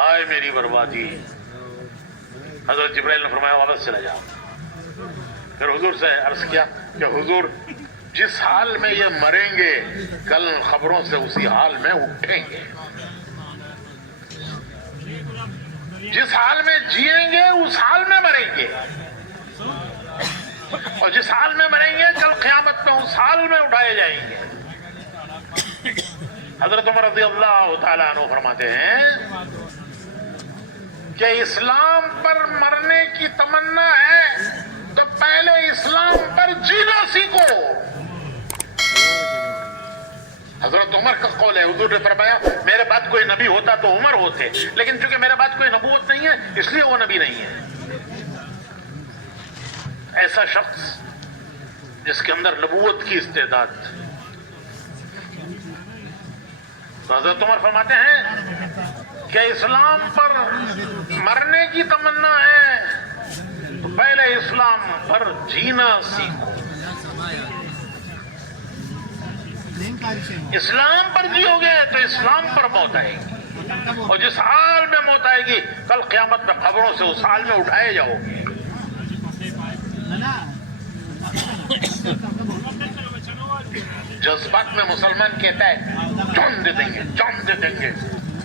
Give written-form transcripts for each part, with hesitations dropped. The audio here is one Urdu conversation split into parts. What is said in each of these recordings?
آئے میری بربادی. حضرت جبرائیل نے فرمایا واپس چلا جاؤ. پھر حضور سے عرض کیا کہ حضور جس حال میں یہ مریں گے کل خبروں سے اسی حال میں اٹھیں گے. جس حال میں جیئیں گے اس حال میں مریں گے اور جس حال میں مریں گے کل قیامت میں اس حال میں اٹھائے جائیں گے. حضرت عمر رضی اللہ تعالیٰ عنہ فرماتے ہیں کہ اسلام پر مرنے کی تمنا ہے تو پہلے اسلام پر جینا سیکھو. حضرت عمر کا قول ہے. حضور نے فرمایا میرے بعد کوئی نبی ہوتا تو عمر ہوتے، لیکن چونکہ میرے بعد کوئی نبوت نہیں ہے اس لیے وہ نبی نہیں ہے. ایسا شخص جس کے اندر نبوت کی استعداد. تو حضرت عمر فرماتے ہیں کہ اسلام پر مرنے کی تمنا ہے تو پہلے اسلام پر جینا سیکھو. اسلام پر جیو گے تو اسلام پر موت آئے گی اور جس حال میں موت آئے گی کل قیامت میں خبروں سے اس حال میں اٹھائے جاؤ گے. جذبات میں مسلمان کہتا ہے جان دے دیں گے، جان دے دیں گے،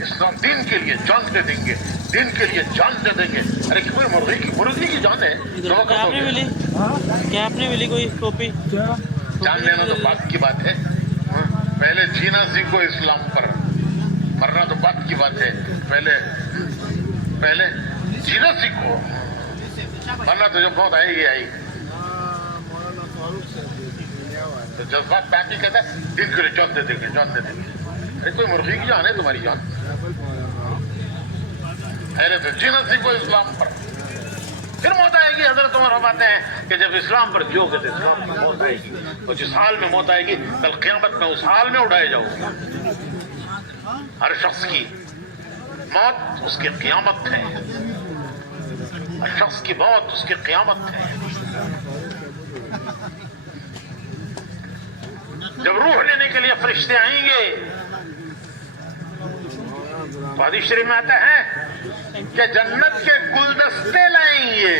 اسلام دین کے لیے جان دے دیں گے، دین کے لیے جان دے دیں گے. ارے کوئی مرغی کی جان ہے کیا آپ نے ملی کوئی ٹوپی؟ جان لینا تو بات کی بات ہے. پہلے جینا سیکھو اسلام پر، مرنا تو بات کی بات ہے. پہلے جینا سیکھو، مرنا تو جب موت آئے گی آئے گی. تو جذبات باقی کہتا ہے دین کے لیے جان دے دیں گے، جان دے دیں گے. ارے کوئی مرغی کی جان ہے تمہاری جان. پہلے تو جینا سیکھو اسلام پر پھر موت آئے گی. حضرت عمر فرماتے ہیں کہ جب اسلام پر جیو گے تو اسلام پر موت آئے گی اور جس حال میں موت آئے گی کل قیامت میں اس حال میں اٹھائے جاؤ گے. ہر شخص کی موت اس کی قیامت ہے. ہر شخص کی موت اس کی قیامت ہے. جب روح لینے کے لیے فرشتے آئیں گے تو حدیث شریف میں آتا ہے کہ جنت کے گلدستے لائیں گے.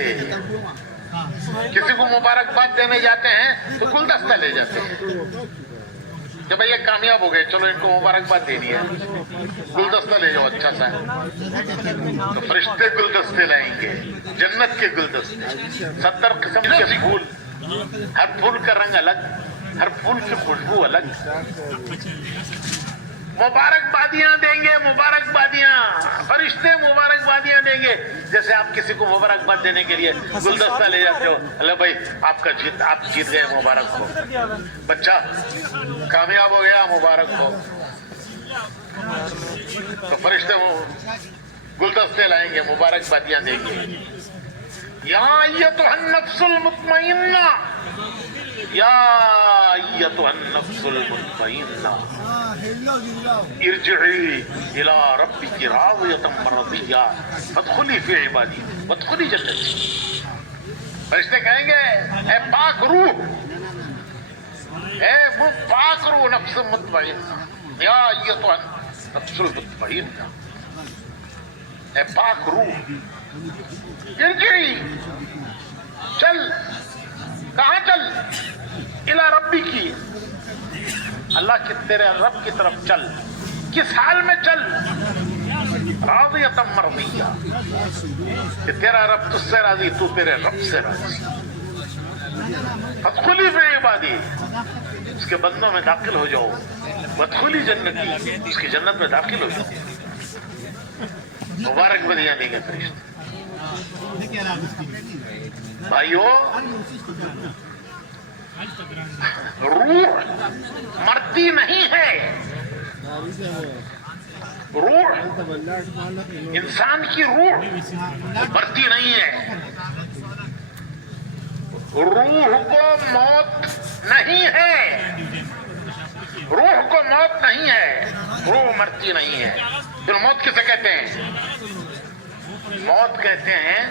کسی کو مبارکباد دینے جاتے ہیں تو گلدستہ لے جاتے ہیں کہ بھئی یہ کامیاب ہو گئے، چلو ان کو مبارکباد دینی ہے، گلدستہ لے جاؤ اچھا سا. تو فرشتے گلدستے لائیں گے، جنت کے گلدستے 70 قسم کے پھول. ہر پھول کا رنگ الگ، ہر پھول کی خوشبو الگ. مبارکبادیاں دیں گے، مبارکبادیاں فرشتے مبارکبادیاں دیں گے. جیسے آپ کسی کو مبارکباد دینے کے لیے گلدستہ لے جاتے ہو، اللہ بھائی آپ جیت گئے، مبارک ہو، بچہ کامیاب ہو گیا، مبارک ہو. تو فرشتے گلدستے لائیں گے، مبارکبادیاں دیں گے. یا ایتھا النفس المطمئنہ، یا ایتھا النفس المطمئنہ ارجعی الی ربک راضیۃ مرضیہ فادخلی فی عبادی وادخلی جنتی. فرشتے کہیں گے اے پاک روح، اے وہ پاک روح نفس مطمئنہ، یا ایتھا النفس المطمئنہ، اے پاک روح ارجعی، چل. کہاں چل؟ الی ربی کی، اللہ کے تیرے رب کی طرف چل. کس حال میں چل؟ راضیۃ مرضیہ، کہ تیرا رب تجھ سے راضی، تو تیرے رب سے راضی. فادخلی فی عبادی، اس کے بندوں میں داخل ہو جاؤ. وادخلی جنتی، اس کی جنت میں داخل ہو جاؤ. مبارک بدیاں دیں گے فرشتے. بھائیو، روح مرتی نہیں ہے. روح، انسان کی روح مرتی نہیں ہے. روح کو موت نہیں ہے، روح کو موت نہیں ہے، روح مرتی نہیں ہے. پھر موت کسے کہتے ہیں؟ موت کہتے ہیں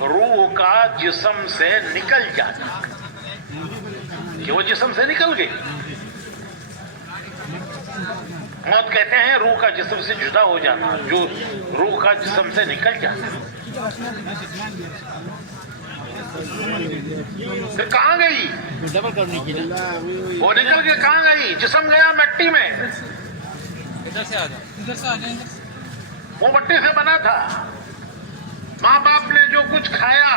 روح کا جسم سے نکل جانا، کہ وہ جسم سے نکل گئی. موت کہتے ہیں روح کا جسم سے جدا ہو جانا، جو روح کا جسم سے نکل جانا۔ پھر کہاں گئی وہ؟ نکل کے کہاں گئی؟ جسم گیا مٹی میں۔ وہ مٹی سے بنا تھا، ماں باپ نے جو کچھ کھایا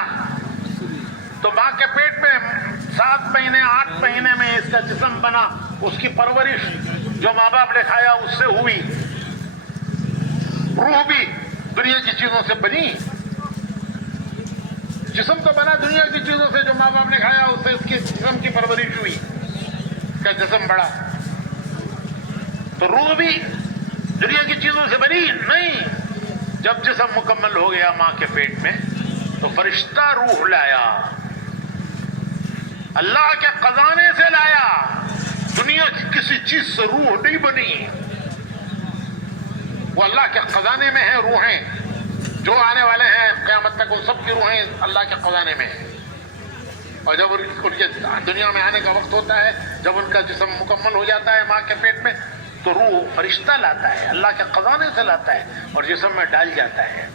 تو ماں کے پیٹ میں 7 مہینے 8 مہینے میں اس کا جسم بنا، اس کی پرورش جو ماں باپ نے کھایا اس سے ہوئی۔ روح بھی دنیا کی چیزوں سے بنی، جسم تو بنا دنیا کی چیزوں سے جو ماں باپ نے کھایا اس سے اس کی جسم کی پرورش ہوئی، اس کا جسم بڑا۔ تو روح بھی دنیا کی چیزوں سے بنی نہیں، جب جسم مکمل ہو گیا ماں کے پیٹ میں تو فرشتہ روح لایا، اللہ کے خزانے سے لایا، دنیا کی کسی چیز سے روح نہیں بنی، وہ اللہ کے خزانے میں ہیں روحیں، جو آنے والے ہیں قیامت تک ان سب کی روحیں اللہ کے خزانے میں ہیں۔ اور جب ان کے دنیا میں آنے کا وقت ہوتا ہے، جب ان کا جسم مکمل ہو جاتا ہے ماں کے پیٹ میں تو روح فرشتہ لاتا ہے، اللہ کے خزانے سے لاتا ہے اور جسم میں ڈال جاتا ہے۔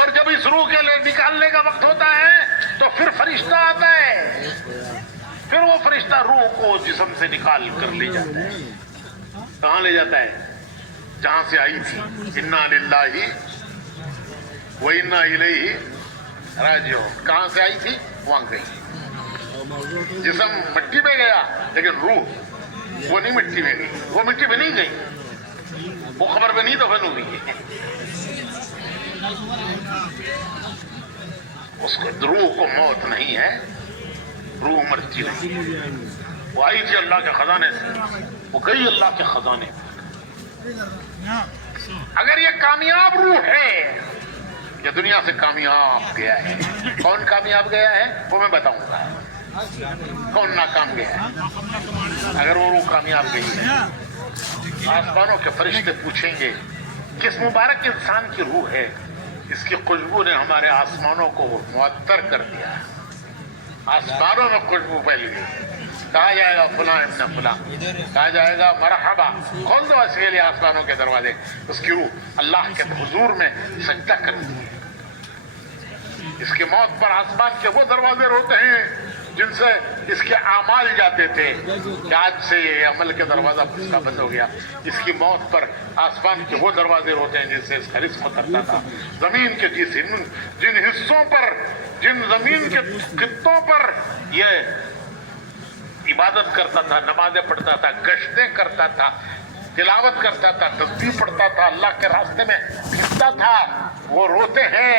اور جب اس روح کے نکالنے کا وقت ہوتا ہے تو پھر فرشتہ آتا ہے، پھر وہ فرشتہ روح کو جسم سے نکال کر لے جاتا ہے۔ کہاں لے جاتا ہے؟ جہاں سے آئی تھی، انا للہ و انا الیہ راجعون۔ کہاں سے آئی تھی وہاں گئی، جسم مٹی میں گیا لیکن روح وہ نہیں مٹی میں گئی، وہ مٹی میں نہیں گئی، وہ خبر بنی تو بن ہوئی۔ اس کو روح کو موت نہیں ہے، روح مرتی نہیں، وہ آئی تھی اللہ کے خزانے سے، وہ گئی اللہ کے خزانے۔ اگر یہ کامیاب روح ہے، یہ دنیا سے کامیاب گیا ہے۔ کون کامیاب گیا ہے وہ میں بتاؤں گا، کون ناکام گیا ہے۔ اگر وہ روح کامیاب گئی ہے، آسمانوں کے فرشتے پوچھیں گے کس مبارک انسان کی روح ہے، اس کی خوشبو نے ہمارے آسمانوں کو معطر کر دیا، آسمانوں میں خوشبو پھیل گئی۔ کہا جائے گا فلاں ابن فلاں، کہا جائے گا مرحبا، کھول دو اس کے لیے آسمانوں کے دروازے۔ اس کی روح اللہ کے حضور میں سجدہ کرتی ہے۔ اس کی موت پر آسمان کے وہ دروازے روتے ہیں جن سے اس کے اعمال جاتے تھے کہ آج سے یہ عمل کے دروازہ اس کا بند ہو گیا۔ اس کی موت پر آسمان کے وہ دروازے روتے ہیں جن سے اس کا رزق اترتا تھا۔ زمین کے جن حصوں پر، جن زمین کے خطوں پر یہ عبادت کرتا تھا، نمازیں پڑھتا تھا، گشتیں کرتا تھا، تلاوت کرتا تھا، تسبیح پڑھتا تھا، اللہ کے راستے میں پھرتا تھا، وہ روتے ہیں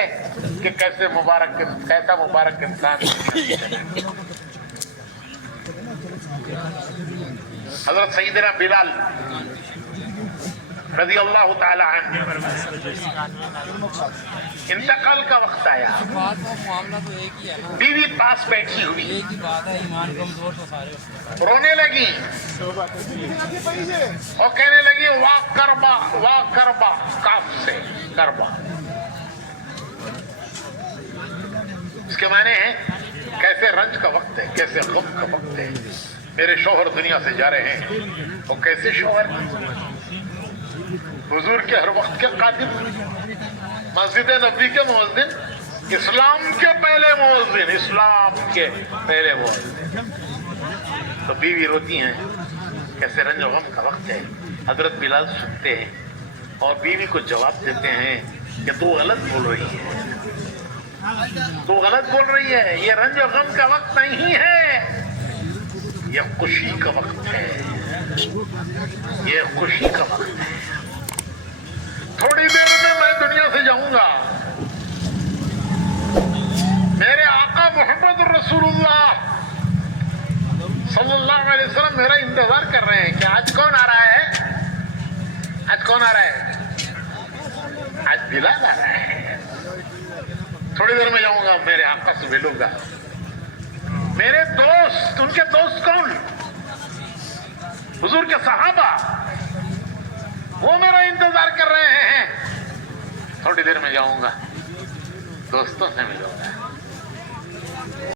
کہ کیسا مبارک انسان۔ حضرت سیدنا بلال رضی اللہ تعالی عنہ، انتقال کا وقت آیا، بیوی پاس بیٹھی ہوئی رونے لگی اور کہنے لگی واہ کربا، واہ کربا، کاف سے کربا۔ اس کے معنی ہے کیسے رنج کا وقت ہے، کیسے غم کا وقت ہے، میرے شوہر دنیا سے جا رہے ہیں۔ اور کیسے شوہر؟ حضور کے ہر وقت کے قاتل، مسجد نبی کے مؤذن، اسلام کے پہلے مؤذن، اسلام کے پہلے مؤذن۔ تو بیوی روتی ہیں، کیسے رنج و غم کا وقت ہے۔ حضرت بلال سنتے ہیں اور بیوی کو جواب دیتے ہیں کہ تو غلط بول رہی ہے، تو غلط بول رہی ہے، یہ رنج و غم کا وقت نہیں ہے، یہ خوشی کا وقت ہے، یہ خوشی کا وقت ہے۔ تھوڑی دیر میں دنیا سے جاؤں گا، میرے آقا محمد رسول اللہ صلی اللہ علیہ وسلم میرا انتظار کر رہے ہیں کہ آج کون آ رہا ہے، آج کون آ رہا ہے، آج بلال آ رہا ہے۔ تھوڑی دیر میں جاؤں گا، میرے آقا سے ملوں گا۔ میرے دوست، ان کے دوست کون؟ حضور کے صحابہ، وہ میرا انتظار کر رہے ہیں۔ تھوڑی دیر میں جاؤں گا، دوستوں سے ملوں گا۔